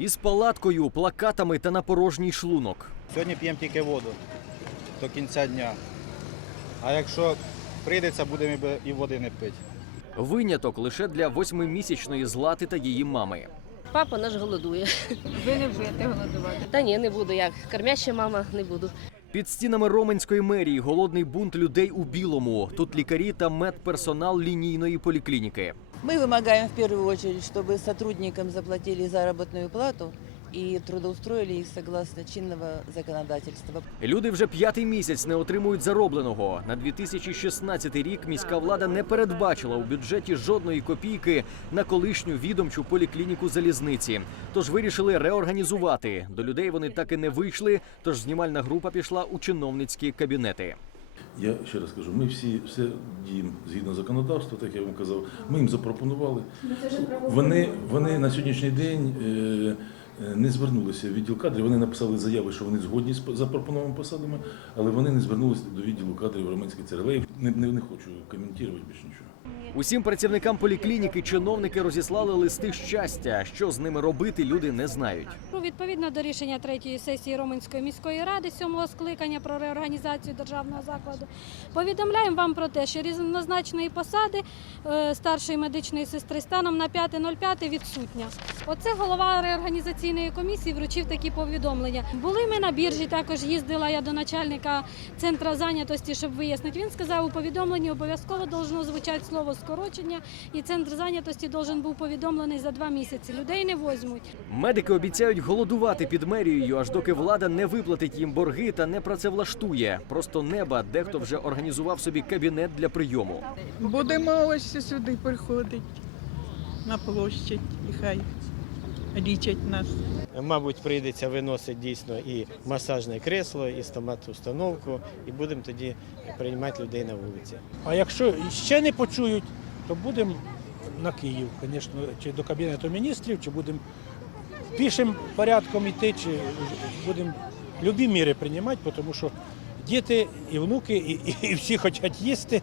Із палаткою, плакатами та на порожній шлунок. Сьогодні п'ємо тільки воду до кінця дня. А якщо прийдеться, будемо і води не пити. Виняток лише для восьмимісячної злати та її мами. Папа наш голодує. Ви не будете голодувати. Та ні, не буду. Як кормяща мама, не буду. Під стінами Роменської мерії голодний бунт людей у білому. Тут лікарі та медперсонал лінійної поліклініки. Мы вымогаем в первую очередь, чтобы сотрудникам заплатили заработную плату и трудоустроили их согласно чинного законодательства. Люди вже п'ятий місяць не отримують заробленого. На 2016 рік міська влада не передбачила у бюджеті жодної копійки на колишню відомчу поліклініку залізниці. Тож вирішили реорганізувати. До людей вони так і не вийшли. Тож знімальна група пішла у чиновницькі кабінети. Я ще раз кажу, ми всі все діємо згідно законодавства, так я вам казав. Ми їм запропонували. Вони, вони на сьогоднішній день е, не звернулися в відділ кадрів. Вони написали заяви, що вони згодні з запропонованими посадами, але вони не звернулися до відділу кадрів Романської церкви. Не, не, не хочу коментувати більше нічого. Усім працівникам поліклініки чиновники розіслали листи щастя. Що з ними робити, люди не знають. Ну, Відповідно до рішення третьої сесії Роменської міської ради сьомого скликання про реорганізацію державного закладу, повідомляємо вам про те, що рівнозначної посади е, старшої медичної сестри станом на 5.05 відсутня. Оце голова реорганізаційної комісії вручив такі повідомлення. Були ми на біржі, також їздила я до начальника центру зайнятості, щоб вияснити. Він сказав, у повідомленні обов'язково должно звучати слово скорочення, і центр зайнятості должен був повідомлений за два місяці. Людей не возьмуть. Медики обіцяють голодувати під мерією, аж доки влада не виплатить їм борги та не працевлаштує. Просто неба дехто вже організував собі кабінет для прийому. Будемо ось сюди приходити на площадь і хай лічать нас. Мабуть, прийдеться виносити дійсно і масажне кресло, і стоматустановку, і будемо тоді приймати людей на вулиці. А якщо ще не почують, то будемо на Київ, звісно, чи до Кабінету міністрів, чи будемо пішим порядком йти, чи будемо любі міри приймати, тому що діти і внуки, і, і, і всі хочуть їсти.